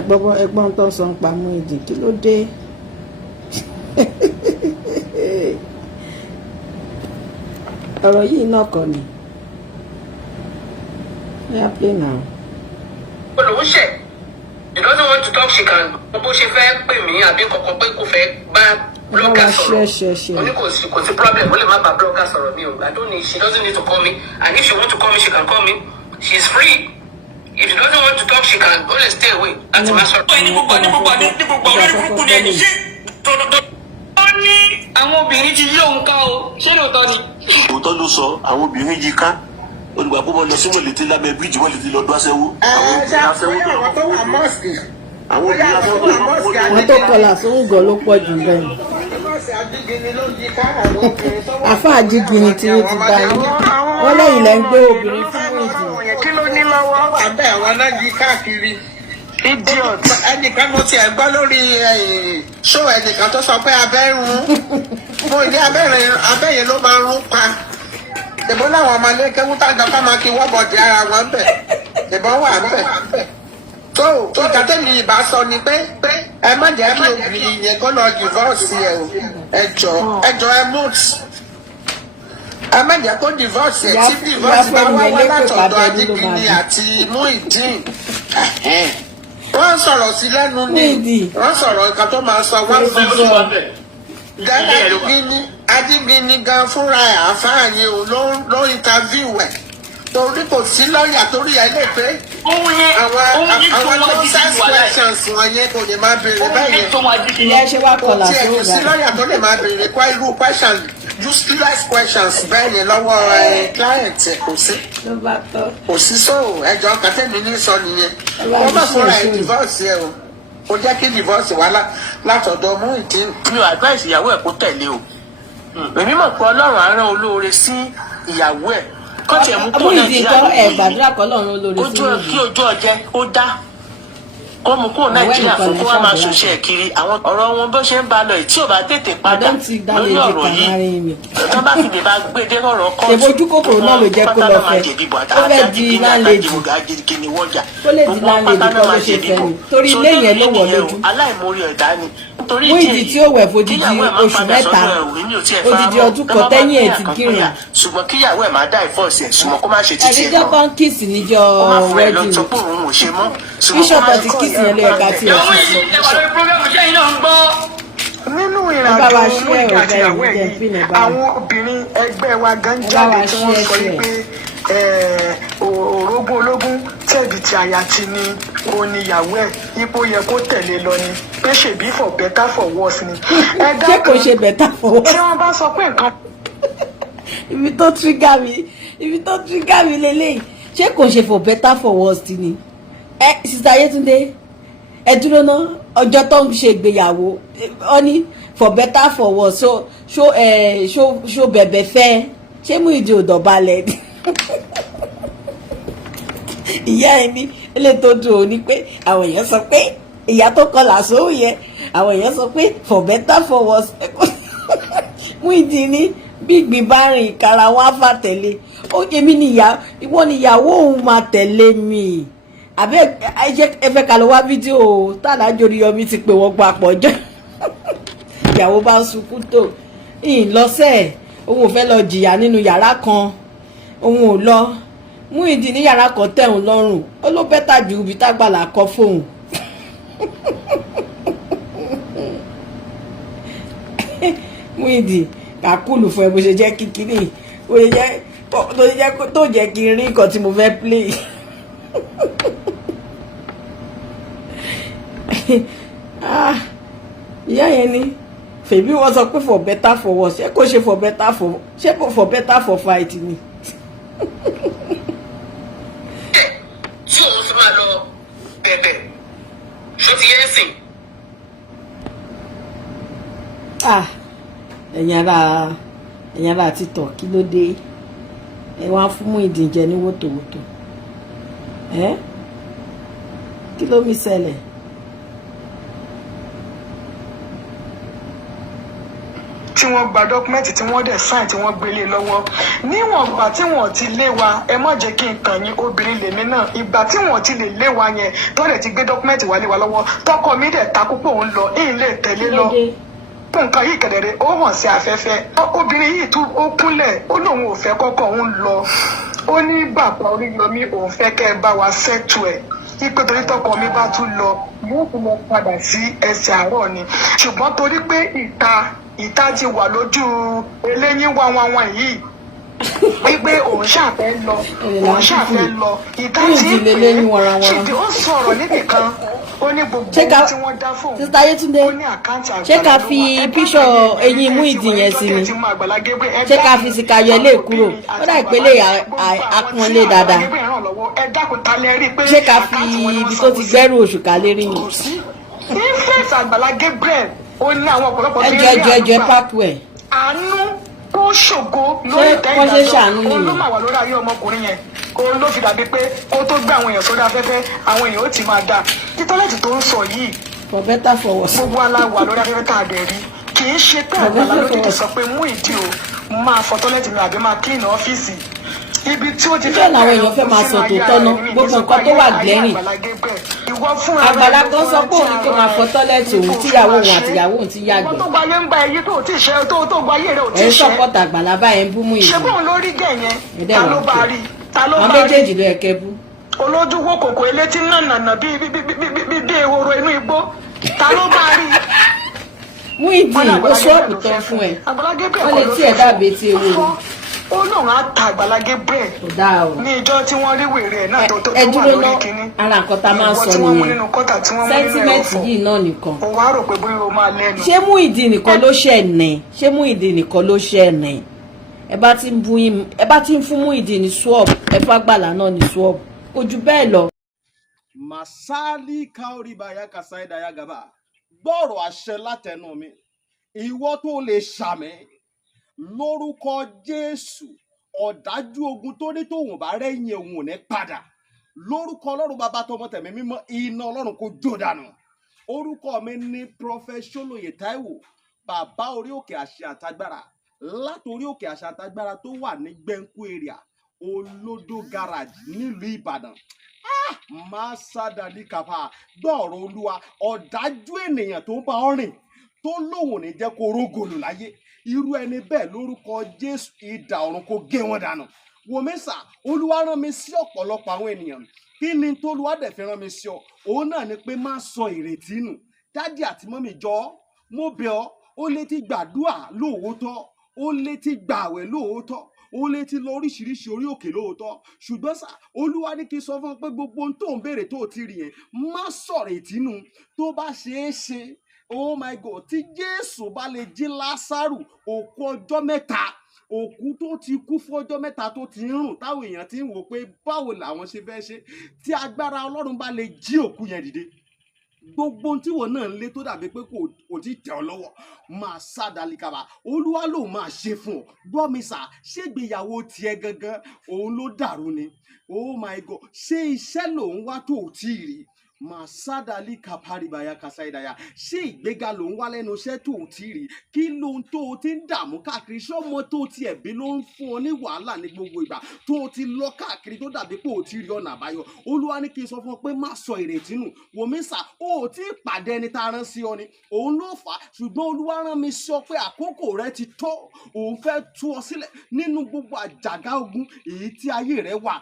ẹ̀gbọ́n tó sọ ń pa Muyideen kí ló dé. ọ̀rọ̀ yìí náà kọ́ ni. Yeah, play now. You don't want to talk, she can. Bó ṣe fẹ́ pè mí àbí kankan pé kò fẹ́ bá blogger sọ̀rọ̀. Ó ní kò sí problem. Ó lè má bá blogger sọ̀rọ̀ mi o. I don't need. She doesn't need to call me. And if she want to call me, she can call me. She's free. If she doesn't want to talk, she can only stay away. Àti máa sọ̀rọ̀. Ní gbogbo olórí kúkú ni ẹni ṣé tọ́lọ́tọ́. Ó ní àwọn obìnrin ti yí òun ká o. Ṣé lóòótọ́ ni? Òótọ́ ló sọ àwọn obìnrin yí ká. Olùgbà púpọ̀ lọ sí mọ̀lẹ́tì lábẹ́ bíríjì mọ̀lẹ́tì lọ dún aṣẹ́wó. Àwọn tó kọlà sóhùn gan ló pọ̀ jù bẹ́ẹ̀. Àfá àjígini tí ó ti bá yín. Wọ́n lẹ́yìn lẹ́ ń gbé obìnrin fún Muyideen. Kí ló ní lọ́wọ́? Àbẹ́ àwọn náà yí káàkiri. Idiot. Ẹnìkan mo ti ẹ̀ gbọ́ lórí ṣó ẹnìkan tó sọ pé abẹ́ ń rún. Mo ní abẹ́ yẹn ló máa ń rún pa. Ìbọn láwọn ọmọ ilé kẹ́wú tájà ká máa kí wọ́bọ̀dì ara wọn bẹ̀. Ìbọn wà bẹ̀. Tó ìgbà tẹ́mi ìbá sọ ni pé ẹ má jẹ́ kí obìnrin yẹn kó lọ divorce ẹ o. Ẹjọ́ ẹ moot. Ẹ má jẹ́ kó divorce ẹ tí divorce bá wá látọ̀dọ̀ Ajígini àti Muyideen. Wọ́n sọ̀rọ̀ sí lẹ́nu ní. Wọ́n sọ̀rọ̀ nǹkan tó máa sọ wọ́n fi sọ. Ajígini gan fúnra ẹ̀ àfáàní o ló interview ẹ̀ torí kò sí lọ́ọ̀yà torí ẹ̀ lè pé àwọn nonsense questions wọ̀nyẹn kò lè máa béèrè bẹ́ẹ̀ yẹn kò tiẹ̀ kò sí lọ́ọ̀yà tó lè máa béèrè kọ́ irú question useless questions bẹ́ẹ̀ yẹn lọ́wọ́ client ẹ̀ kò sí so ẹjọ́ kàtẹ́mi ní sọ nìyẹn wọ́n bá fúnra ẹ̀ divorce ẹ̀ o ó jẹ́ kí divorce wá látọ̀dọ̀ Muyideen. Mi ò advice ìyàwó ẹ̀ kó tẹ̀lé o. Èmi mọ̀ pé Ọlọ́run á rán olóore sí ìyàwó ẹ̀. Kọ́tì ẹ̀mú kó Nàìjíríà gbàdúrà kọ́ lọ́run olóore sí Muyideen. Kí ojú ọjẹ́ ó dá. Kó mú kó Nàìjíríà fún kó wá máa ṣòṣe ẹ̀ kiri. Àwọn ọ̀rọ̀ wọn bó ṣe ń ba lọ yìí tí ò bá tètè padà lórí ọ̀rọ̀ yìí. Tó bá fi lè bá gbé dé ọ̀rọ̀ kọ́ọ̀tù. Ṣèbojú kòkòrò náà ló jẹ́ kó lọ fẹ́. Ó fẹ́ di láńlẹ́dì. Ó lè di láńlẹ́dì kọ́ ló ṣe fẹ́ ni. Torí ilé yẹn ló wọ̀ lójú. Aláìmoore ẹ̀dá ni. Muyideen tí ó wẹ̀ fodidi oṣù mẹ́ta odidi ọdún kan tẹ́yìn ẹ̀ ti kírun. Ṣùgbọ́n kíyàwó ẹ̀ máa dá ìfọ́ọ̀sì ẹ̀ ṣùgbọ́n kó má ṣe títí ẹ̀ náà. ẹ̀ríjọ́ kan kìsì níjọ́ wedding bíṣọ̀pù ti kìsì yẹn ló yẹ ká tiẹ̀ sí. Nínú ìrìnàjò Muyideen ìyàwó ẹ̀ yìí àwọn obìnrin ẹgbẹ́ wa gan jáde tí wọ́n sọ pé orogún ológun tẹ̀bi tí aya ti ní oníyàwó ẹ̀ ipò yẹ kó tẹ̀lé lọ ni pé ṣèbí for better for worse ni. ṣé kò ṣe better for worse. tí wọ́n bá sọ pé nǹkan. ibi tó trigger mi lélẹ́yìí ṣé kò ṣe for better for worse ni. Sister Yetunde ẹ dúró ná ọjọ́ tó ń ṣe ìgbéyàwó ọ ní for better for worse ṣó bẹ̀bẹ̀ fẹ́ ṣé Muyideen ò dọ̀balẹ̀ ni. Ìyá ẹ ní ilé tó dùn ó ní pé àwọn èèyàn sọ pé ìyá tó kọlà sóhùn yẹn àwọn èèyàn sọ pé for better for worse. Muyideen ní bí ìgbín bá rìn ìkara wọn á fà tẹ̀lé èmi ìwọ níyàwó òun máa tẹ̀lé mi àbẹ́ ẹ fẹ́ ká lọ wá fídíò tàdájọ́ Oríyọmí ti pè wọ́n papọ̀ jẹ́ ìyàwó bá ń sunkún tó lọ́sẹ̀ òun ò fẹ́ lọ jìyà nínú yàrá kan òun ò lọ Muyideen ní yàrá kan tẹ̀hún lọ́rùn ó ló bẹ́tà ju ibi tágbàlá kọ́ fóun. Muyideen kàkúlù fún ẹ bó ṣe jẹ́ kíkiri tó jẹ́ kí n rí nǹkan tí mo fẹ́ play. Ìyá yẹn ni fèbí wọ́n sọ pé for better for worse ṣé kò ṣe for better for fight ni. tí òun fi máa lọ bẹ̀bẹ̀ ṣó ti yẹn sìn. ẹ̀yin ara títọ̀ kí ló dé ẹ wá fún Muyideen jẹ ní wòtòwòtò kí ló mi ṣẹlẹ̀. tí wọ́n gba dọ́kúmẹ́ǹtì tí wọ́n dẹ̀ sáìn tí wọ́n gbélé lọ́wọ́ níwọ̀n ìgbà tí wọ́n ti lé wa ẹ má jẹ́ kí n tàn yín obìnrin lèmi náà ìgbà tí wọ́n ti lè lé wa yẹn tó dẹ̀ ti gbé dọ́kúmẹ́ǹtì wálé wa lọ́wọ́ tọkọ mi dẹ̀ takú pé òun lọ ìyìn lè tẹ̀lé lọ nǹkan yìí kẹ̀dẹ̀rẹ̀ ó hàn sí afẹ́fẹ́ obìnrin yìí tún ó kúnlẹ̀ ó lóun ò fẹ́ kọ́kọ́ òun lọ ó ní bàbá Oríyọmí òun fẹ́ kẹ́ ẹ bá wa ṣètò ẹ̀ ipe torí tọkọ mi bá tún lọ yóò tún lọ padà sí ẹsẹ̀ àárọ̀ ni ṣùgbọ́n torí pé ìta ti wà lójú eléyín wáwáwá yìí wípé òun ṣàfẹ́ lọ ìta tí ṣìdí ó sọ̀rọ̀ níbìkan ó ní gbogbo tí wọ́n dá fóun ó ní àkáǹtì àgbàlagbé ṣé ká fi píṣọ eyín Muyideen yẹn sí ni ṣé ká fi sí kayọ ilé kúrò ó dà ìpele àpọ́nlé dáadáa ṣé ká fi ibi tó ti gbẹ́rù oṣù kálẹ́rì yìí. influence Àgbàlá Gabriel ó ní àwọn ọ̀pọ̀lọpọ̀ tó ń rí ẹjọ pápẹ́ àánú tó ṣògo lórí ìtẹ́yìndájọ́ òun ló mà wà lórí ayé ọmọkùnrin yẹn òun ló fi dàbí pé kó tó gbé àwọn èèyàn sórí afẹ́fẹ́ àwọn èèyàn ó ti máa dà tí tọ́lẹ̀tì tó ń sọ yìí for better for worse gbogbo aláwà lórí afẹ́fẹ́ tá a dẹ̀ rí kì í ṣe pé Àgbàlá ló dìde sọ pé Muyideen o máa fọ tọ́lẹ̀tì mi àbí máa clean ọ́fíìsì ibi tí ó ti fẹ́ làwọn èèyàn fẹ́ máa sọ tòótọ́ ná gbogbo nǹkan tó wà glẹ́rìn Àgbàlá kan sọ pé òun kò máa fọ tọ́lẹ̀tì òun tíyàwó òun àtìyàwó òun ti yàgbẹ́. tó gba ayé ń gba ẹyí tó ti ṣe tó gba ayé rẹ ò ti ṣe. ẹ̀ ń sọ̀pọ̀tà Àgbàlá báyẹn ń bú Muyideen. ṣé bóun ló rí gẹ̀ yẹn ta ló bá rí àwọn méjèèjì ló yẹ kẹ́ bú. olójúwò kòkò elétí nànànà bí ehoro inú igbó ta ló bá rí. Muyideen ó ṣọ́ọ̀bù tán fún ẹ wọ́n lè tí ẹ̀ dàbí ti ewúro. ó lóun á ta Àgbàlá Gabriel ní ìjọ tí wọ́n rí wèrè ẹ̀ náà tó wà lórí kínní. ara nǹkan tá a máa sọ nìyẹn sẹ́ńtímẹ́ǹtì yìí náà nìkan. ó wá rò pé bóyá o máa lẹ́nu. ṣé Muyideen nìkan ló ṣẹ̀ nẹ̀ ṣé Muyideen nìkan ló ṣẹ̀ nẹ̀ ẹ bá ti ń fún Muyideen ní swap ẹ fàgbàlá náà ní swap kò jù bẹ́ẹ̀ lọ. Masali kaoribaya kasaidaya gaba gbọ́rọ̀ àṣẹ látẹnu mi ìwọ tó lè ṣàmì lórúkọ Jésù ọ̀dájú ogun tó ní tòun bá rẹ́yìn òun ò ní padà lórúkọ Ọlọ́run bàbá tọmọ tẹ̀mí mímọ́ iná Ọlọ́run kò jó dànù orúkọ mi ní Prophet Ṣólóyè Táíwò bàbá orí òkè àṣẹ àtagbára látòrí òkè àṣẹ àtagbára tó wà ní Gbẹ́ńkú area Olódó garage nílùú Ìbàdàn máa sádàlí kàfà gbọ́ọ̀rọ̀ Olúwa ọ̀dájú ènìyàn tó ń bá ọ rìn tó lóun ní jẹ́ kó rógòlù láyé irú ẹni bẹ́ẹ̀ lórúkọ Jésù idà ọ̀run kó gé wọn dànù wòmísà Olúwa rán mi sí ọ̀pọ̀lọpọ̀ àwọn ènìyàn kí ni tÓlúwa dẹ̀ fi rán mi sí ọ òun náà ni pé má sọ ìrètí nù dádì àti mọ́mì jọ̀ọ́ mo bẹ̀ ọ́ ó lè ti gbàdúrà lóòótọ́ ó lè ti gbààwẹ̀ lóòótọ́ ó lè ti lọ oríṣiríṣi orí òkè lóòótọ́ ṣùgbọ́n sá Olúwa ní kí n sọ fún ọ pé gbogbo ohun tó ń béèrè tó ti rí yẹn má sọ̀rọ̀ ìtínú tó bá ṣeé ṣe oh my God tí Jésù bá lè jí Lásárù òkú ọjọ́ mẹ́ta òkú tó ti kú fún ọjọ́ mẹ́ta tó ti ń rùn táwọn èèyàn ti ń wò pé báwo làwọn ṣe fẹ́ ṣe tí agbára Ọlọ́run bá lè jí òkú yẹn dìde gbogbo ohun tí wọn náà ń lé tó dàbí pé kò tí tẹ̀ ọ́ lọ́wọ́ máa sádàlí kaba Olúwa ló máa ṣe fún ọ gbọ́ mi sà ṣégbéyàwó tiẹ̀ gangan òun ló dàrú ni oh my God ṣé iṣẹ́ lòun wá tó ò tí ì rí màsádàlí kàpárìbàyà kàsáìdàyà ṣé ìgbéga ló ń wá lẹ́nu iṣẹ́ tó o ti rí kí lóhun tó o ti ń dààmú káàkiri ṣọ́mọ tó o ti ẹ̀bí ló ń fún ọ ní wàhálà ní gbogbo ìgbà tó o ti lọ káàkiri tó dàbí pé o ti rí ọ̀nà àbáyọ Olúwa ní kí n sọ fún ọ pé má sọ ìrètí nù wòmísà o ò tí ì pàdé ẹni tá a rán sí ọ ni òun ló fà á ṣùgbọ́n Olúwa rán mi sọ pé àkókò rẹ ti tó òun fẹ́ tú ọ sílẹ̀ nínú gbogbo àjàgà ogun èyí tí ayé rẹ wà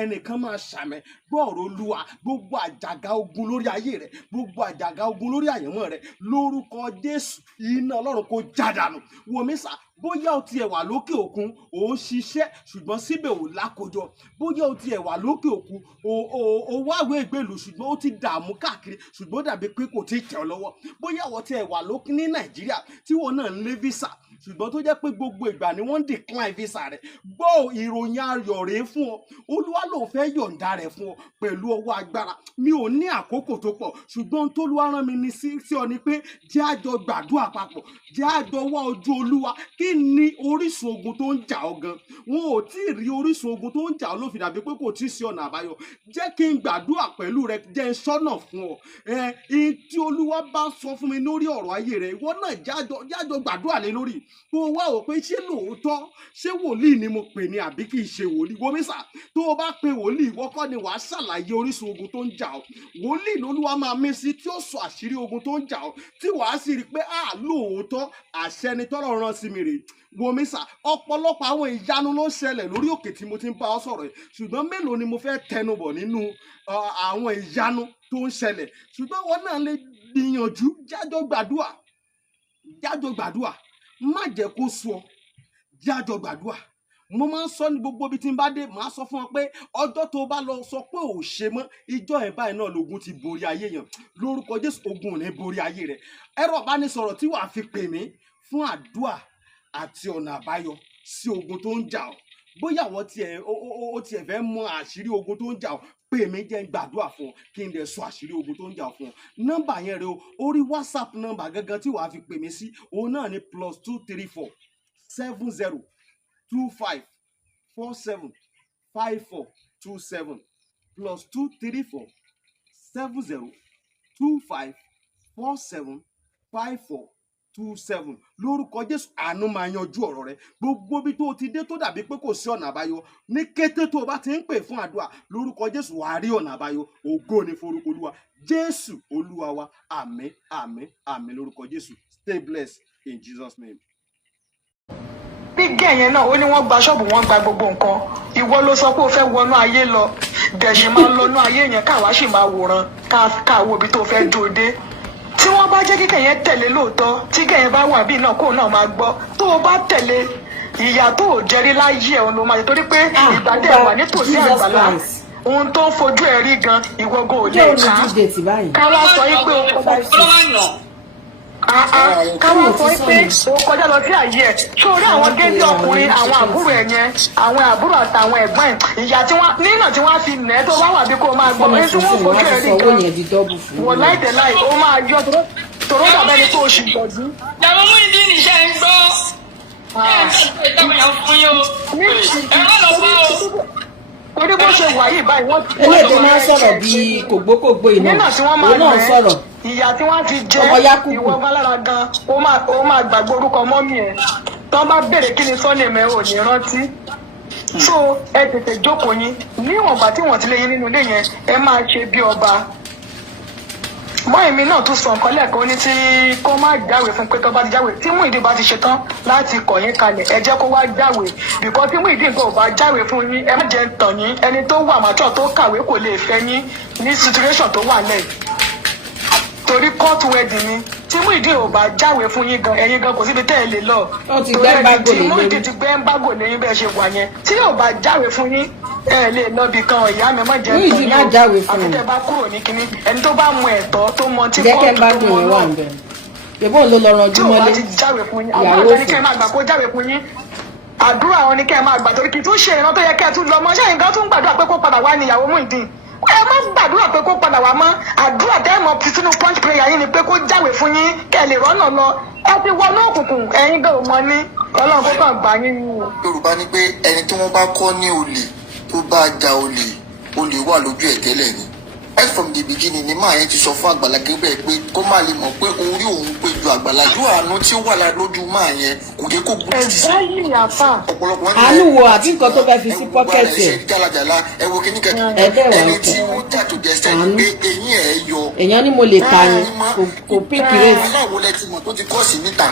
ẹnìkan máa ṣàmẹ gbọ́ọ̀rọ̀ Olúwa gbogbo àjàgà ogun lórí ayé rẹ gbogbo àjàgà ogun lórí àyànmọ́ rẹ lórúkọ Jésù iná Ọlọ́run kó jádànù wòmísà bóyá o tiẹ̀ wà lókè òkun ò ń ṣiṣẹ́ ṣùgbọ́n síbẹ̀ ò lákòjọ bóyá o tiẹ̀ wà lókè òkun ò wáwé ìgbèlú ṣùgbọ́n ó ti dààmú káàkiri ṣùgbọ́n dàbí pé kò tí ì tẹ̀ ọ́ lọ́wọ́ bóyá o tiẹ̀ wà lókè ní Nàìjíríà tí wọn náà ń lé visa ṣùgbọ́n tó jẹ́ pé gbogbo ìgbà ni wọ́n ń decline visa rẹ̀ gbọ́ ìròyìn ayọ̀ rèé fún ọ Olúwa ló fẹ́ yọ̀ǹda rẹ̀ fún ọ pẹ̀lú ọwọ́ agbára mi ò ní àkókò tó pọ̀ ṣùgbọ́n t'Olúwa rán mi ní sí ọ ni pé jẹ́ a jọ gbàdúrà papọ̀ jẹ́ a jọ wá ojú Olúwa kí ni orísun ogun tó ń jà ọ́ gan wọn ò tí ì rí orísun ogun tó ń jà ọ́ ló fi dàbí pé kò tí ì sí ọ̀nà àbáyọ jẹ́ kí n gbàdúrà pẹ̀lú rẹ jẹ́ n sọ́nà fún ọ tí Olúwa bá sọ fún mi lórí ọ̀rọ̀ ayé rẹ ìwọ náà jájọ gbàdúrà lé lórí tó wá wò pé ṣé lóòótọ́ ṣé wòlíì ni mo pè ní àbí kì í ṣe wòlíì. Wòmísà, tó o bá pe wòlíì, ìwọ kọ́ ni wàá ṣàlàyé orísun ogun tó ń jà ọ́. Wòlíì lolúwa máa mí sí tí ó sọ àṣírí ogun tó ń jà ọ́, tí wàá sì rí i pé lóòótọ́ àṣẹ ni tọ́lọ́run rán sí mi rèé. Wòmísà, ọ̀pọ̀lọpọ̀ àwọn ìyanu ló ń ṣẹlẹ̀ lórí òkè tí mo ti ń bá ọ sọ̀rọ̀ yìí, ṣùgbọ́n mélòó ni mo fẹ́ tẹnubọ̀ nínú àwọn ìyanu tó ń ṣẹlẹ̀. Ṣùgbọ́n wọn náà lè gbìyànjú, jájọ gbàdúà, má jẹ́ kó sú ọ, jájọ gbàdúà. Mo máa ń sọ ní gbogbo ibi tí n bá dé, màá sọ fún ọ pé ọjọ́ tó bá lọ sọ pé ò ṣe mọ́, ìjọ ẹ̀ báyìí náà lógun ti borí ayé yẹn. Lórúkọ Jésù, ogun ò ní borí ayé rẹ̀. Ẹ̀rọ ìbánisọ̀rọ̀ tí wàá fi pè mí fún àdúà àti ọ̀nà àbáyọ sí ogun tó ń jà ọ́. Bóyá àwọn tiẹ̀ fẹ́ mọ àṣírí ogun tó ń jà ọ́, pè mí jẹ́ n gbàdúrà fún ọ kí n dẹ̀ sọ àṣírí ogun tó ń jà ọ́ fún ọ. Nọ́mbà yẹn rẹ o, orí WhatsApp nọ́mbà gangan tí wàá fi pè mí sí, òun náà ni +234 70 25 47 54 27 +234 70 25 47 54 27. Lórúkọ Jésù, àánú máa yanjú ọ̀rọ̀ rẹ. Gbogbo bí tó ti dé tó dàbí pé kò sí ọ̀nà àbáyọ, ní kété tó o bá ti ń pè fún àdúrà, lórúkọ Jésù wàá rí ọ̀nà àbáyọ. Ògo ni forúkọ Olúwa. Jésù Olúwa wa. Àmín, àmín, àmín lórúkọ Jésù. Stay blessed in Jesus' name. bí gẹ̀yẹn náà ó ní wọ́n gba ṣọ́ọ̀bù, wọ́n gba gbogbo nǹkan. Ìwọ ló sọ pé o fẹ́ wọnú ayé lọ, dẹ̀ṣẹ̀ máa ń lọnú ayé yẹn, káwa sì máa wòran káwo ibi tó fẹ́ dúró dé. Tí wọ́n bá jẹ́ kí gẹ̀yẹn tẹ̀lé lóòótọ́, tí gẹ̀yẹn bá wà bí náà kóun náà máa gbọ́, tó o bá tẹ̀lé, ìyà tó ò jẹ́rí láyé ẹ̀ ló máa jẹ, torí pé ìgbà tẹ̀ wà nítòsí àgbàlá, ohun tó ń fojú ẹ̀ rí gan ìwọ́gò ò lè ká. Káwá sọ yí pé káwọn sọ pé o kọjá lọ sí àyè ẹ, sórí àwọn géńdé ọkùnrin, àwọn àbúrò ẹ yẹn, àwọn àbúrò àtàwọn ẹ̀gbọ́n ẹ, ìyá tí wọn nínà tí wọn fi nà ẹ tó wá wà bí kò máa gbọ́ pé tí wọn fojú ẹ rí gan wọ láìtẹ láì ó máa yọ tòró dàbẹ ni kó o sì gbọdú. ìyàwó mú ìdí nìṣẹ́ ń gbọ́ ẹ̀ ń ṣe ìtàkùn fún yín o ẹ̀rọ lọ bá o. Torí bó ṣe wà yìí báyìí wọ́n ti. eléyìí máa ń sọ̀rọ̀ bíi kògbókògbó iná, òun náà sọ̀rọ̀. Ìyá tí wọ́n ti jẹ́ ìwọ gbálára gan, ó máa gbàgbé orúkọ mọ́mí ẹ̀. Tọ́ bá béèrè kí ni sọ́ọ̀nì mẹ́ ò ní rántí. So ẹ tètè jókòó yín, níwọ̀nba tí wọ́n ti lé yín nínú ilé yẹn, ẹ máa ṣe bí ọba. Mọ́ èmi náà tún sọ nǹkan lẹ́ẹ̀kan ní tí kó má jáwèé fún pé tó bá ti jáwèé, tí Muyideen bá ti ṣetán láti kọ̀ yín kalẹ̀, ẹ jẹ́ kó wá jáwèé. Bìkọ́ tí Muyideen kò bá jáwèé fún yín, ẹ má jẹ́ ń tàn yín, ẹni tó wà màtọ́ tó kàwé kò lè fẹ́ yín ní situation tó wà lẹ̀. Torí court wedding ni, tí Muyideen ò bá jáwèé fún yín gan, ẹ̀yin gan kò síbi tẹ́ ẹ lè lọ. Torí ẹni tí Muyideen ti gbé ẹ́ńbágò lẹ́yìn bẹ́ẹ̀ ṣe wà yẹn, tí yóò bá jáwèé fún yín, ẹ lè lọ bí kan ìyá mi má jẹ́ ń tàn yín o, àfi tẹ́ bá kúrò ní kinní, ẹni tó bá mọ ẹ̀tọ́ tó mọ tí kóòtù tó mọ náà. Ìbọn ló lọ ranjú mọ́lé. Tí o bá ti jáwèé fún yín, àwọn àgbà ní kẹ́ ẹ máa gbà kó jáwèé fún yín. Àdúrà wọn ni kẹ́ ẹ máa gbà, torí kì í tún ṣe ìran tó yẹ kẹ́ ẹ tún lọ mọ́. Ṣé nǹkan tún gbàdúrà pé kó padà wá ní ìyàwó Muyideen? Ẹ má gbàdúrà pé kó padà wá mọ́. Àdúrà tẹ́ ẹ mọ sínú punch prayer yín ni pé kó jáwèé fún yín kẹ́ ẹ lè rọ́nà lọ. Ẹ ti wọnú òkùnkùn, ẹ̀yin gan ò mọ ní Ọlọ́run kó kàn gbà yín ní o. Yorùbá ní pé ẹni tí wọ́n bá kọ́ ní olè tó bá ja olè wà lójú ẹ̀ tẹ́lẹ̀ ni. Right from the beginning ni máa yẹn ti sọ fún Àgbàlá Gabriel pé kó má lè mọ̀ pé orí òun pé ju Àgbàlá ju àánú tí ó wà lójú máa yẹn kò dé kó gbó títí sí. Ẹ̀gbọ́n yìí àfà. Ọ̀pọ̀lọpọ̀ àánú wo àti nǹkan tó fẹ́ fi sí pọ́kẹ́tì ẹ̀. ẹ wo kíní kẹtù ẹni tí ó jà tó jẹ sẹ́yìn pé eyín ẹ̀ yọ. èèyàn ni mo lè ta ni kò píkì rẹ̀. aláwo lẹ ti mọ̀ tó ti kọ́ sí níta.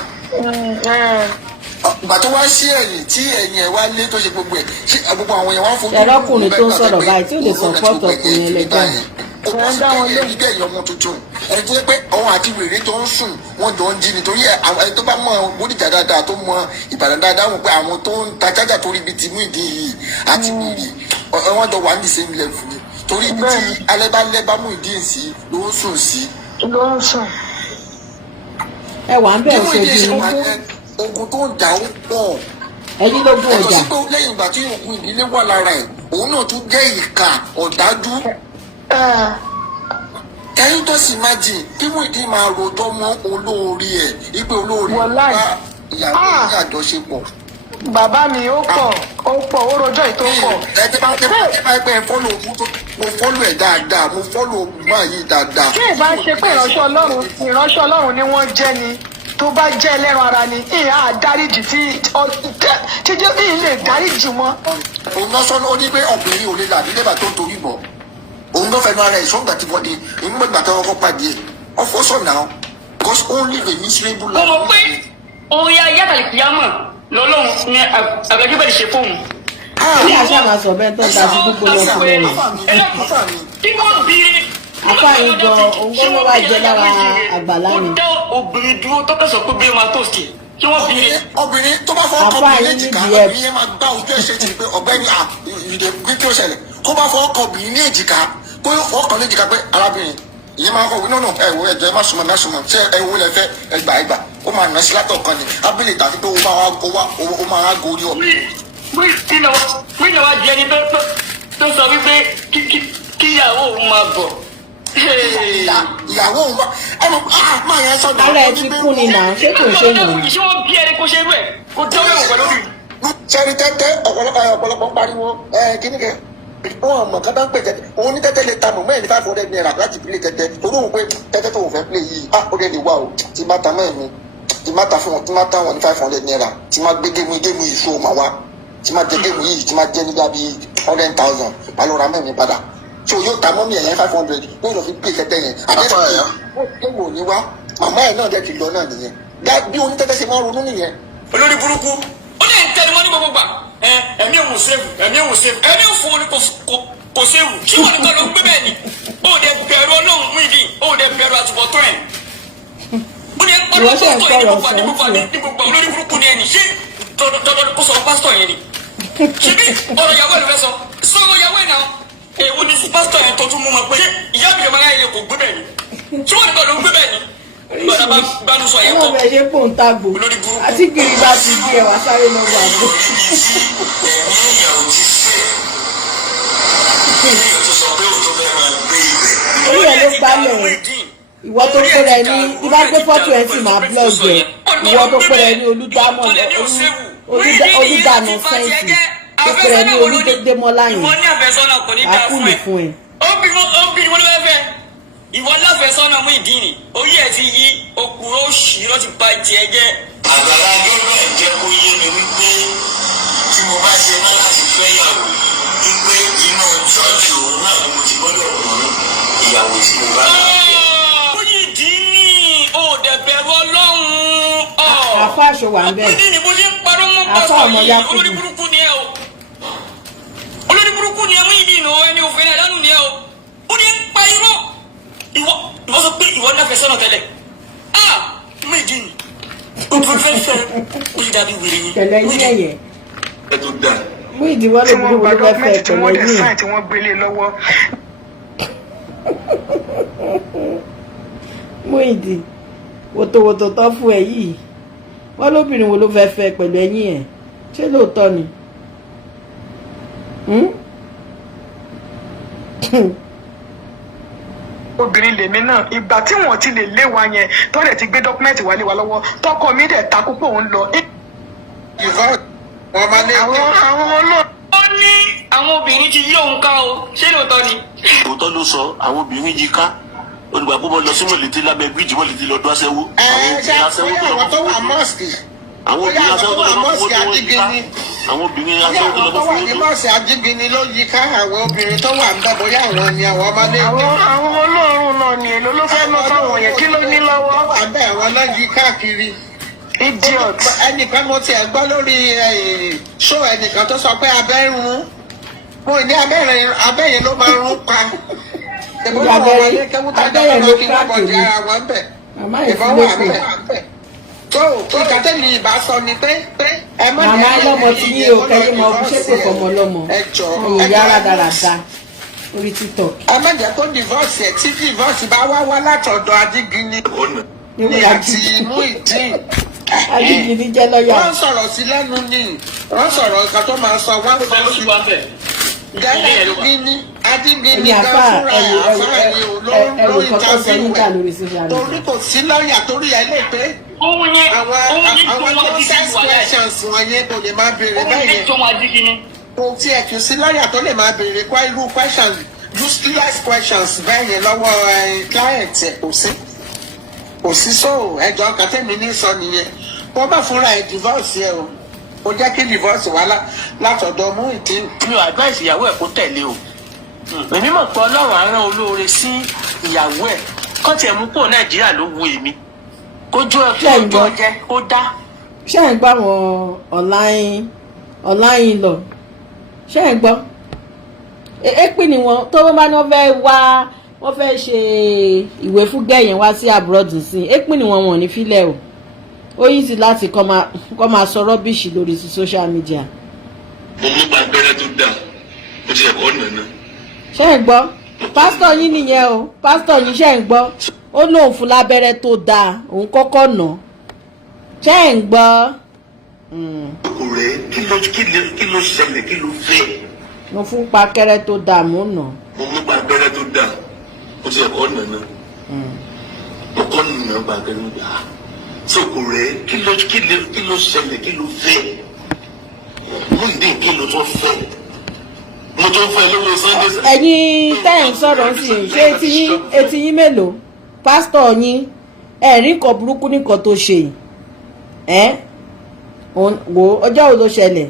Ìgbà tó wá sí ẹ̀yìn tí ẹ̀yìn ẹ̀ wá lé tó ṣe gbogbo ẹ̀ ṣé gbogbo àwọn yẹn wá fojú. ẹ̀rọ́kùnrin tó ń sọ̀rọ̀ báyìí tí ò lè sọ fọ́tò ọkùnrin ẹlẹgbẹ́ rẹ̀. ó bá sí ẹni bẹ́ẹ̀ ọmọ tuntun ẹni tó yẹ pé ọ̀hún àti wèrè tó ń sùn wọ́n jọ ń jí nítorí ẹni tó bá mọ Bódìjà dáadáa tó mọ Ìbàdàn dáadáa wọ́n pé àwọn tó ń ta jájà torí ibi tí Muyideen yìí àti wèrè wọ́n jọ wà ní the same level ni torí ibi tí alẹ́ bá lẹ́ bá Muyideen sí ló ń sùn sí. Ló ń sùn. ẹ wà ń bẹ̀ ṣojú ogun tó ń jà ó pọ̀. ẹni lógún ọjà. ẹ̀tọ́ sí pé lẹ́yìn ìgbà tí ogun ìdílé wà lára ẹ̀ òun náà tún jẹ́ ìkà ọ̀dájú. ẹ̀yin tó sì má jìn kí Muyideen máa rojọ́ mọ́ olórí ẹ̀ wípé olórí bá ìyàwó ní àjọṣepọ̀. Bàbá mi ó pọ̀ ó rojọ́ ètò pọ̀. ẹ ti bá pẹ́ fọ́lọ̀ ogun tó mo fọ́lọ̀ ẹ̀ dáadáa mo fọ́lọ̀ ogun báyìí dáadáa. Tí ìbá ṣe pé ìránṣẹ́ Ọlọ́run ni wọ́n jẹ́ ni tó bá jẹ́ ẹlẹ́ran ara ni ìyá àdáríjì tí jẹ́ bí ilé ìdáríjì wọn. òun náà sọ́nà ó ní pé obìnrin ò lè là nílé bàtó torí bọ̀ òun náà fẹnu ara ẹ̀ sọ́ngbà tí wọ́n di ìmúgbà tó kọ́ pàdé ẹ̀ ọ̀fọ̀ sọ̀nà because only the miserable mo mọ̀ pé òun ya yàtàlì kìyàmọ̀ lọ́lọ́run ní àgbẹ̀jọ́bẹ̀ ṣe fóun. ní àṣà máa sọ bẹ́ẹ̀ tó ń da sí gbogbo lọ fún ẹ̀rọ. kí wọ́n bí apá yìí gan owó ló wá jẹ lára àgbàlá ni. ó dá obìnrin dúró tó kẹsàn pé bí ó máa tó sí kí wọ́n bí obìnrin tó bá fọwọ́ kọ obìnrin léjìká obìnrin yẹn máa gbá ojú ẹ̀ ṣe ti pé ọ̀gbẹ́ni ìdè gbé kí ó ṣẹlẹ̀ kó bá fọwọ́ kọ obìnrin ní èjìká kó fọwọ́ kọ léjìká pé arábìnrin ìyẹn máa kọ wí nínú ẹ̀wọ̀ ẹ̀jẹ̀ má súnmọ́ ṣé ẹ̀wọ̀ lẹ fẹ́ ẹgbà ó máa nà sí látọ̀ kan ni abílẹ̀ tàbí pé ó máa gorí obìnrin. mí ìnáwó jẹ ni tó sọ wípé kíyàwó òun máa bọ̀. ìyàwó òun wá ẹnu máa yẹn sọ̀rọ̀. ara ẹ ti kú ni nà ṣé kò ṣe yàn. ṣé wọ́n bí ẹni kó ṣe rú ẹ̀ kó dánwò pẹ̀lú mi. sẹ́ni tẹ́tẹ́ ọ̀pọ̀lọpọ̀ pariwo kíníkẹ́ wọn mọ̀ kátà ń pè tẹ́tẹ́ òun ní tẹ́tẹ́ lè ta mọ̀ mẹ́rin 500 naira láti pílé tẹ́tẹ́ torí òun pé tẹ́tẹ́ tó fẹ́ pílé yìí ó dẹ̀ lè wá o tí má ta mẹ́rin mi tí má ta fún wọn tí má ta wọn ní 500 naira tí má gbé gémù ìṣó mà wá tí má jẹ gémù yìí tí má jẹ nígbà bíi 100,000 má lọ ra mẹ́rin padà tí o yóò ta mọ́mí ẹ̀yẹn 500 ní ìlọ fi pílé tẹ́tẹ́ yẹn àbẹ́tẹ̀ ní wá màmá ẹ̀ náà dẹ̀ ti lọ náà nìyẹn bí onítẹ́tẹ́ ṣe máa ronú nìyẹn. olórí burúkú ó lè tẹnumọ́ ní gbogbo gbà ẹ̀mí òun sèwù ẹ̀mí òfò ni kò sèwù kí wọ́n nìkan ló ń gbé bẹ́ẹ̀ ni ó dẹ̀ bẹ̀rù ọlọ́run mú ìdí ó dẹ̀ bẹ̀rù àtúbọ̀tán ẹ̀ ó dẹ̀ ọlọ́run tó yẹ ní gbogbo olórí burúkú ni ẹni ṣé tọ́lọ́ kó sọ pásítọ̀ yẹn ni ṣé bí ọ̀rọ̀ ìyàwó ẹ̀ ló fẹ́ sọ ìyàwó ẹ̀ náà èwo ni pásítọ̀ yẹn tó tún mú ma pé ìyá mi máa yẹ kó gbé bẹ́ẹ̀ ni tí wọ́n nìkan ló ń gbé bẹ́ẹ̀ ni wọ́n bẹ̀ ṣe pò ń tàgbò àti kiri bá ti di ẹ̀wà sáré lọ́wọ́ àgbo. orí ẹ̀ ló gbálẹ̀ ìwọ tó pẹ́rẹ́ ní ibà gbé fọ́tò ẹ̀ sì máa blọ́ọ̀gì ẹ̀ ìwọ tó pẹ́rẹ́ ní olùdáná sẹ́ǹsì tó pẹ́rẹ́ ní olùdémọ́lá yẹn àkúlù fún ẹ. obìnrin wọn ló fẹ́ fẹ́ ìwọ láfẹsọ́nà mú ìdí ni orí ẹ̀ ti yí okùnrin òṣì ló ti ba tiẹ̀ jẹ́. Àgbàlá Gabriel jẹ́ kó yé mi wípé tí mo bá ṣe má láti fẹ́ yàwó wípé inú ṣọ́ọ̀ṣì òun náà ni mo ti gbọ́dọ̀ mú ìyàwó tí mo bá lọ fẹ́. ó yí ìdí ní òdẹ̀bẹ̀rù ọlọ́run. àfọ àṣọ wà ń bẹ̀. ìdí ni mo ṣe ń parọ́ mọ́ pásítọ̀ yìí olórí burúkú ni ẹ o olórí burúkú ni ẹ mú ìdí ìnáwó ẹni òfin náà dánù ni ẹ o ó ní ń pa irọ́ ìwọ sọ pé ìwọ náà fẹ́ sọ́nà tẹ́lẹ̀ mú ìdí ni òtún fẹ́ ó yí dàbí wèrè yín. pẹ̀lẹ́ yín ẹ̀yẹ. ẹ tó dà. mú ìdíwọ́ lè bí wọ́n fẹ́ fẹ́ tí wọ́n pẹ̀lẹ́ dẹ̀ yín. sáìn tí wọ́n gbélé lọ́wọ́. mú ìdí wòtòwòtò tán fún ẹ yìí wọ́n lóbìnrin wo ló fẹ́ fẹ́ pẹ̀lú ẹ̀yìn ẹ̀ ṣé lóòótọ́ ni. obìnrin lèmi náà ìgbà tí wọn ti lè lé wa yẹn tó dẹ̀ ti gbé dọ́kúmẹ́ǹtì wálé wa lọ́wọ́ tọkọ mi dẹ̀ takú pé òun lọ. àwọn ọlọ́run. ó ní àwọn obìnrin ti yí òun ká o ṣé lóòótọ́ ni. òótọ́ ló sọ àwọn obìnrin yìí ká olùgbà púpọ̀ lọ sí mọ̀lẹ́tì lábẹ́ bíríjì mọ̀lẹ́tì lọ́dún aṣẹ́wó. àwọn tó wà mọ́ọ̀sì àwọn obìnrin aṣẹ́wó tó lọ́wọ́ fún owó yìí ká àwọn obìnrin aṣẹ́wó tó lọ́wọ́ fún owó. ní mọ́ọ̀sì ajígbini ló yí ká àwọn obìnrin tó wà ń bẹ̀ bóyá àwọn ni àwọn ọmọdé. àwọn ọlọ́run náà ni èlò ló fẹ́ lọ fáwọn yẹn kí ló ní lọ́wọ́. àbẹ́ àwọn náà yí káàkiri. idiot. ẹnìkan mo tiẹ̀ gbọ́ lórí ṣó ẹnìkan tó sọ pé abẹ́ ń rún mo ní abẹ́yẹn ló máa ń rún pa. abẹ́rẹ́ ló káàkiri màmá yìí fún lóko. tó ìkàtẹ́mi ìbá sọ ni pé ẹ má màmá lọ́mọ tí yí o kẹ́lí mọ ṣépè fọmọ lọ́mọ ẹ̀yìn yára dáradára orí TikTok. ẹ má jẹ́ kó divorce ẹ̀ tí divorce bá wá látọ̀dọ̀ Ajígini ní àti Muyideen. Ajígini jẹ́ lọ́yà. wọ́n sọ̀rọ̀ sí lẹ́nu ni wọ́n sọ̀rọ̀ nǹkan tó máa sọ wọ́n sọ sí. Ajígini gan fúnra ẹ̀ àfáàní olórí ìtọ́jú torí kò sí lọ́ọ̀yà torí ẹ lè pé àwọn nonsense questions wọ̀nyẹn kò lè máa béèrè bẹ́ẹ̀ yẹn kò tiẹ̀ kì í sí lọ́ọ̀yà tó lè máa béèrè irú questions useless questions bẹ́ẹ̀ yẹn lọ́wọ́ client ẹ̀ kò sí kò sí sóò ẹjọ́ kàtẹ́mi ní sọ nìyẹn wọ́n bá fúnra ẹ̀ divorce ẹ o ó jẹ́ kí divorce wá látọ̀dọ̀ Muyideen. mi ò advice ìyàwó ẹ̀ kó tẹ̀lé o èmi mọ̀ pé Ọlọ́run á rán olóore sí ìyàwó ẹ̀ kọ́ tiẹ̀ mú kó Nàìjíríà ló wu èmi kójú ọjọ́ jẹ́ ó dá. ṣé ẹ̀ ń gbọ́ àwọn online lọ ṣé ẹ̀ ń gbọ́ èpè ni wọn tó bá ní wọ́n fẹ́ ṣe ìwé fún gẹ̀yìn wá sí abroad sí èpè ni wọn ní fílẹ̀ o ó yí sí láti kọ́ máa sọ rọ́bìṣì lórí social media. mo mú bá abẹ́rẹ́ tó dáa ó ti ẹ̀kọ́ nàná. ṣé ẹ̀ ń gbọ́ pásítọ̀ yín nìyẹn o pásítọ̀ yín ṣé ẹ̀ ń gbọ́ ó lóun fún lábẹ́rẹ́ tó dáa òun kọ́kọ́ nà ṣé ẹ̀ ń gbọ́. ọ̀rẹ́ kí ló ṣẹlẹ̀ kí ló fẹ́. mo fún pakẹ́rẹ́ tó dáa mò ń nà. mo mú bá abẹ́rẹ́ tó dáa ó ti ẹ̀kọ́ nàná. mo kọ́ nìyẹn bá abẹ́rẹ́ tó dáa. so ọ̀rẹ́ kí ló ṣẹlẹ̀ kí ló fẹ́. Muyideen kí ló tó fẹ́. mo tó fẹ́ lówó Sunday. ẹ̀yin tẹ́ ń sọ̀rọ̀ sí i ṣé etí yín mélòó pásítọ̀ yín ẹ̀rí nǹkan burúkú nìkan tó ṣe wo ọjọ́ wo ló ṣẹlẹ̀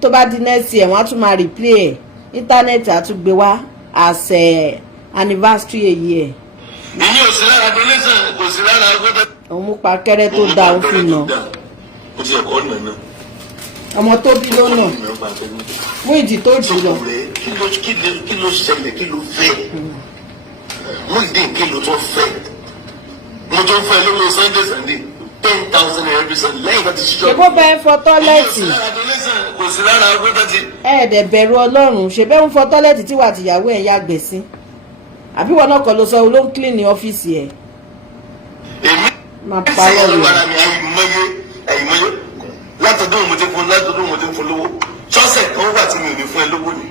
tó bá di next year wọ́n á tún máa replay ẹ̀ íńtánẹ́ẹ̀tì á tún gbé wá as anniversary èyí ẹ̀. ìyí ò sí lára donation kò sí lára gbọ́dọ̀. òun mú pakẹ́rẹ́ tó dáa ó fi nà. ó ti ẹ̀kọ́ nàná. ọmọ tó bí ló nà Muyideen tó jù lọ. kí ló ṣẹlẹ̀ kí ló fẹ́. Muyideen kí ló tó fẹ́. mo tó fẹ́ lówó Sunday 10,000 every Sunday lẹ́yìn láti ṣíjọ́. ṣé bó bẹ́ẹ̀ fọ tọ́lẹ́ẹ̀tì. kò sí lára gbọ́dọ̀ ti. ẹ̀ẹ́dẹ̀ bẹ̀rù Ọlọ́run ṣe bẹ́ẹ̀ ń fọ tọ́lẹ́ẹ̀tì tí wà tìyàwó ẹ̀ yàgbẹ́ sí àbí wọn náà kọ́ ló sọ ló ń clean ní ọ́fíìsì ẹ̀. èmi máa parọ́ rẹ̀. àyìnmọ́yé látọ̀dún mo ti fún lówó ṣọ́ọ̀ṣẹ̀ kan wà tí mi ò ní fún ẹ lówó ni.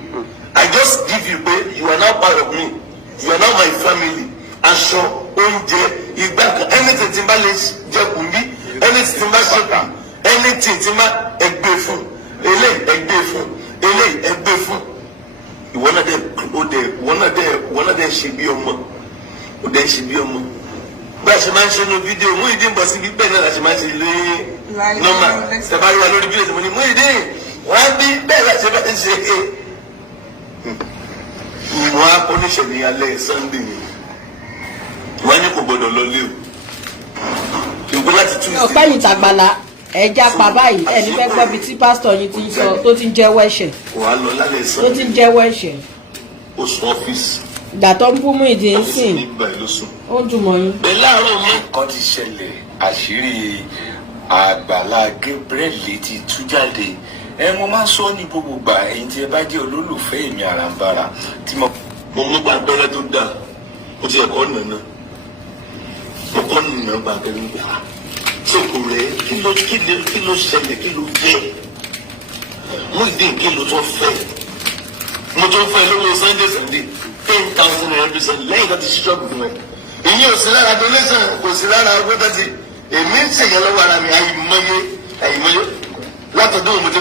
I just give you pé you are now part of me you are now my family aṣọ oúnjẹ ìgbà kan anything tí n bá lè jẹ kùn bí anything tí n bá ṣe kà anything tí n bá ẹgbẹ́ fún eléyìí ẹgbẹ́ fún eléyìí ẹgbẹ́ fún ìwọ náà dẹ ṣe bí ọmọ ó dẹ ṣe bí ọmọ bí a ṣe máa ń ṣe ní fídíò Muyideen bọ̀ sí bíbẹ̀ náà la ṣe máa ń ṣe lé nọ́mà tẹ̀bá rí wa lórí fídíò tí mo ní Muyideen wọ́n á bí bẹ́ẹ̀ la ṣe bá ń ṣe é wọ́n á kọ́ níṣẹ́ ní alẹ́ Sunday ni wọ́n ní kò gbọ́dọ̀ lọ lé o ìgbó láti Tuesday. ọ̀pẹ́ yìí tàgbàlá ẹja pa báyìí ẹni fẹ́ gbọ́ bí tí pásítọ̀ yìí ti ń sọ tó ti ń jẹ́wọ́ ẹ̀ṣẹ̀. wàá lọ lálẹ́ Sunday tó ti ń jẹ́wọ́ ẹ̀ṣẹ̀. oṣù ọ́fíìsì. ìgbà tó ń bú Muyideen sìn ó ń dùn mọ́ yín. bẹ́ẹ̀ láàárọ̀ mi. nǹkan ti ṣẹlẹ̀ àṣírí Àgbàlá Gabriel ti tú jáde mo máa ń sọ ní gbogbo gbà ẹ̀yin tí ẹ bá jẹ́ olólùfẹ́ èmi Àràǹbarà tí mo. mo mú bá abẹ́rẹ́ tó dáa ó ti ẹ̀kọ́ nàná mo kọ́ nìyẹn bá abẹ́rẹ́ tó dáa sóko rẹ̀ kí ló ṣẹlẹ̀ kí ló fẹ́. Muyideen kí ló tó fẹ́. mo tó fẹ́ lówó Sunday 10,000 every Sunday lẹ́yìn láti ṣíṣọ́ fún ẹ. èyí ò sí lára donation kò sí lára gbọ́dọ̀ ti èmi ń ṣèyàn lọ́wọ́ ara mi àyìnmọ́yé látọ̀dún mo ti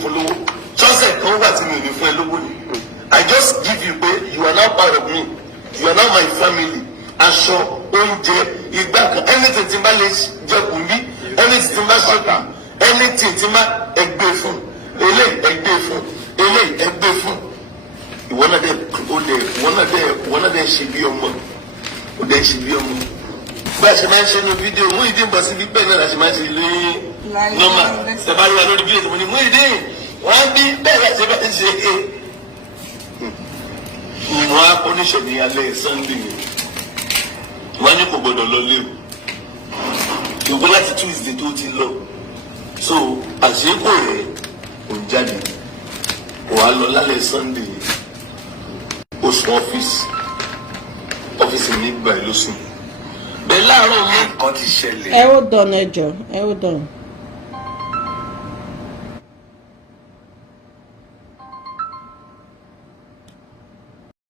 fún lówó ṣọ́ọ̀ṣẹ̀ kan wà tí mi ò ní fún ẹ lówó ni. I just give you pé you are now part of me you are now my family aṣọ oúnjẹ ìgbà kan anything tí n bá lè jẹ kùn bí anything tí n bá ṣọkà anything tí n bá ẹgbẹ́ fún eléyìí ẹgbẹ́ fún eléyìí ẹgbẹ́ fún ìwọ náà dẹ ṣe bí ọmọ ó dẹ ṣe bí ọmọ bá a ṣe máa ń ṣe ní fídíò Muyideen bọ̀ sí bíbẹ̀ náà la ṣe máa ń ṣe lé nọ́mà tẹ̀bá rí wa lórí fídíò tó mo ní Muyideen wọ́n á bí bẹ́ẹ̀ láti bá ń ṣe é wọ́n á kọ́ níṣẹ́ ní alẹ́ Sunday wọ́n ní kò gbọ́dọ̀ lọ lé o ìwé láti Tuesday tó ti lọ so àṣekò rẹ̀ ò ń jáde wàá lọ lálẹ́ Sunday oṣù ọ́fíìsì ní ìgbà ìlú sùn bẹ́ẹ̀ láàárọ̀ mi. nǹkan ti ṣẹlẹ̀. ẹ ó dọ̀nà ẹjọ́ ẹ ó dọ̀nà.